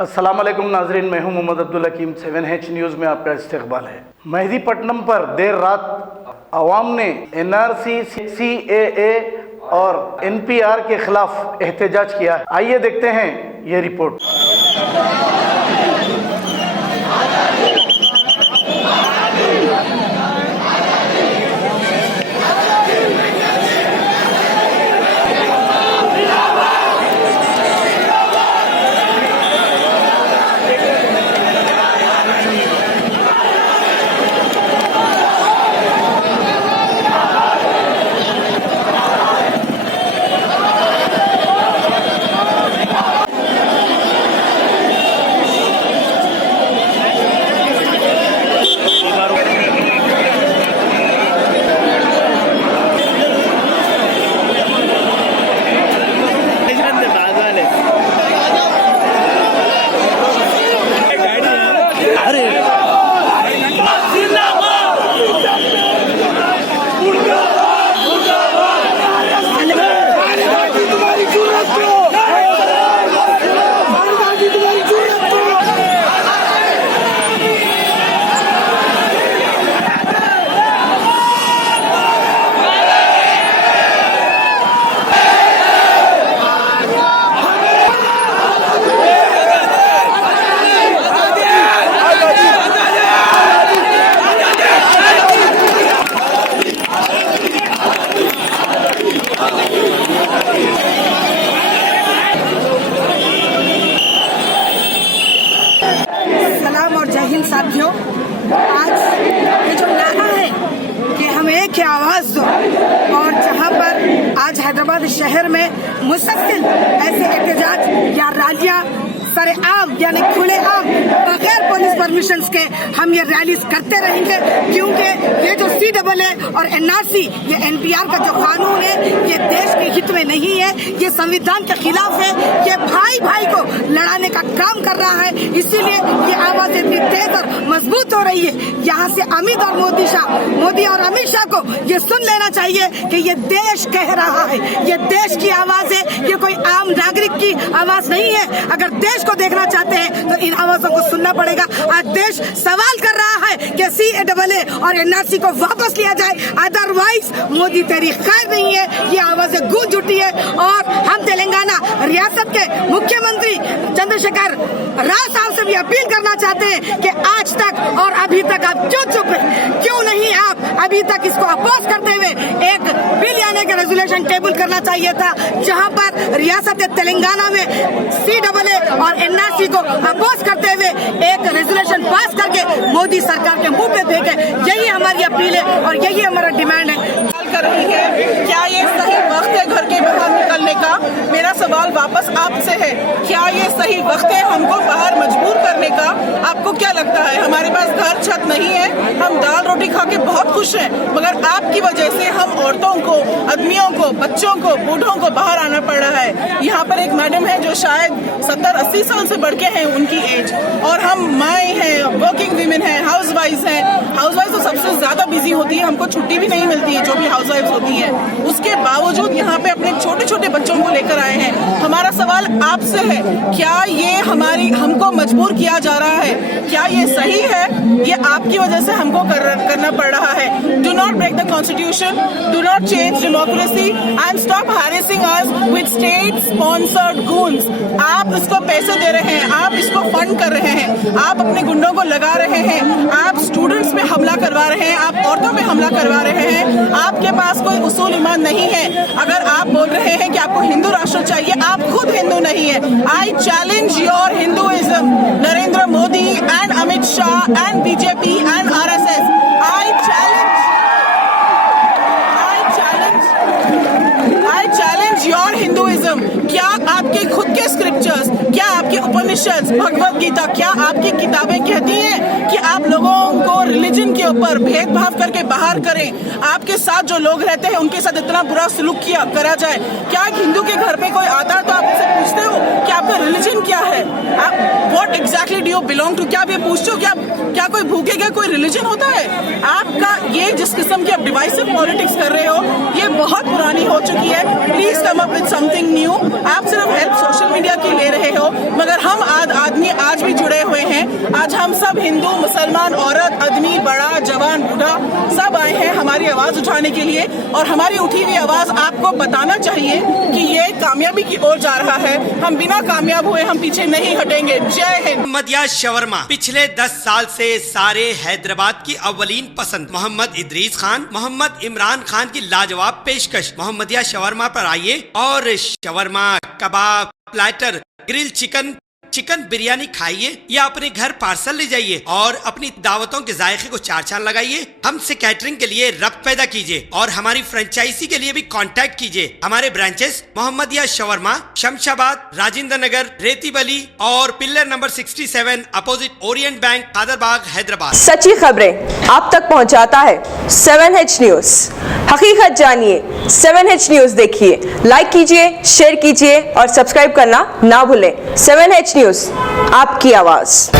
अस्सलाम वालेकुम नाजरीन, मैं हूं मोहम्मद अब्दुल हकीम। 7H न्यूज़ में आपका इस्तकबाल है। मेहदीपट्टनम पर देर रात अवाम ने NRC, CAA और NPR के खिलाफ एहतजाज किया। आइए देखते हैं ये रिपोर्ट। और जय हिंद साथियों, आज ये जो नारा है कि हम एक ही आवाज दो, और जहां पर आज हैदराबाद शहर में मुसलसल ऐसे एहतजाज या रैलियां सरे आम यानी खुले आम बगैर पुलिस परमिशन के हम ये रैलीज करते रहेंगे, क्योंकि ये जो CAA और NRC ये NPR का जो कानून है ये देश के हित में नहीं है, ये संविधान के खिलाफ है, ये भाई भाई को लड़ाने का काम कर रहा है। इसीलिए ये आवाज इतनी तेज और मजबूत हो रही है। यहाँ से मोदी और अमित शाह को ये सुन लेना चाहिए कि ये देश कह रहा है, ये देश की आवाज है, ये कोई आम नागरिक की आवाज नहीं है। अगर देश को देखना चाहते हैं तो इन आवाजों को सुनना पड़ेगा। आज देश सवाल कर रहा है कि CAA और NRC को वापस लिया जाए, अदरवाइज मोदी तेरी खैर नहीं है। ये आवाजें गूंज उठी है और हम तेलंगाना रियासत के मुख्यमंत्री चंद्रशेखर राव साहब से भी अपील करना चाहते हैं कि आज तक और अभी तक आप क्यों चुप है? क्यों नहीं आप अभी तक इसको अपोज करते हुए एक बिल यानी कि रेजोल्यूशन टेबल करना चाहिए था, जहां पर रियासत तेलंगाना में CAA और NRC को अपोज करते हुए एक रेजोल्यूशन पास करके मोदी सरकार के मुंह पे फेंके। यही हमारी अपील है और यही हमारा डिमांड है। कर रही है, क्या ये सही वक्त है घर के बाहर निकलने का? मेरा सवाल वापस आपसे है, क्या ये सही वक्त है हमको बाहर मजबूर करने का? आपको क्या लगता है? हमारे पास घर छत नहीं है, हम दाल रोटी खा के बहुत खुश हैं, मगर आपकी वजह से हम औरतों को, आदमियों को, बच्चों को, बूढ़ों को बाहर आना पड़ रहा है। यहाँ पर एक मैडम है जो शायद 70-80 साल से बढ़ के हैं उनकी एज, और हम माएँ हैं, वर्किंग वीमेन हैं, हाउस वाइफ हैं। हाउस वाइफ तो सबसे ज्यादा बिजी होती है, हमको छुट्टी भी नहीं मिलती है जो भी हाउस वाइफ होती हैं। उसके बावजूद यहाँ पे अपने छोटे छोटे बच्चों को लेकर आए हैं। हमारा सवाल आपसे है, क्या ये हमको मजबूर किया जा रहा है? क्या ये सही है? ये आपकी वजह से हमको करना पड़ रहा है। Do not break the constitution, do not change democracy and stop harassing us with state sponsored goons. आप इसको पैसे दे रहे हैं, आप इसको फंड कर रहे हैं, आप अपने गुंडों को लगा रहे हैं, आप स्टूडेंट्स पे हमला करवा रहे हैं, आप औरतों पे हमला करवा रहे हैं। आपके पास कोई उसूल ईमान नहीं है। अगर आप बोल रहे हैं कि आपको हिंदू राष्ट्र चाहिए, आप खुद हिंदू नहीं है। I challenge your Hinduism, Narendra Modi and Amit Shah and BJP and RSS। I challenge your Hinduism। क्या आपके खुद के स्क्रिप्चर्स, क्या आपके उपनिषद, भगवत गीता, क्या आपकी किताबें कहती हैं कि आप लोगों को रिलीजन रिलीजन के ऊपर भेदभाव करके बाहर करें, आपके साथ जो लोग रहते हैं उनके साथ इतना बुरा सलूक करा जाए। क्या एक हिंदू के घर पे कोई आता है तो आप उसे पूछते हो कि आपका रिलीजन क्या है, आप what exactly do you belong to, क्या आप ये पूछते हो क्या कोई भूखेगा कोई रिलीजन होता है? आपका ये जिस किस्म की आप डिवाइसिव पॉलिटिक्स कर रहे हो ये बहुत पुरानी हो चुकी है। Please come up with something new. आप सिर्फ हेल्प सोशल मीडिया की ले रहे हो, मगर हम आदमी आज भी जुड़े हुए हैं। आज हम सब हिंदू मुसलमान औरत आदमी बड़ा जवान बूढ़ा सब आए हैं हमारी आवाज उठाने के लिए, और हमारी उठी हुई आवाज आपको बताना चाहिए कि ये कामयाबी की ओर जा रहा है। हम बिना कामयाब हुए हम पीछे नहीं हटेंगे। जय हिंद। मोहम्मदिया शवरमा पिछले 10 साल से सारे हैदराबाद की अव्वलीन पसंद मोहम्मद इदरीस खान, मोहम्मद इमरान खान की लाजवाब पेशकश। मोहम्मदिया शवरमा पर आइए और शवरमा, कबाब, प्लेटर, ग्रिल चिकन बिरयानी खाइए या अपने घर पार्सल ले जाइए और अपनी दावतों के जायके को चार चांद लगाइए। हमसे कैटरिंग के लिए रब्त पैदा कीजिए और हमारी फ्रेंचाइजी के लिए भी कांटेक्ट कीजिए। हमारे branches Mohammadia shawarma, Shamshabad, Rajendra Nagar, Rethibowli और pillar number 67 opposite Orient Bank, Khaderbagh, Hyderabad. सच्ची खबरें आप तक पहुंचाता है 7H न्यूज। हकीकत जानिए, 7H न्यूज देखिए, लाइक कीजिए, शेयर कीजिए और सब्सक्राइब करना ना भूलें। 7H न्यूज, आपकी आवाज।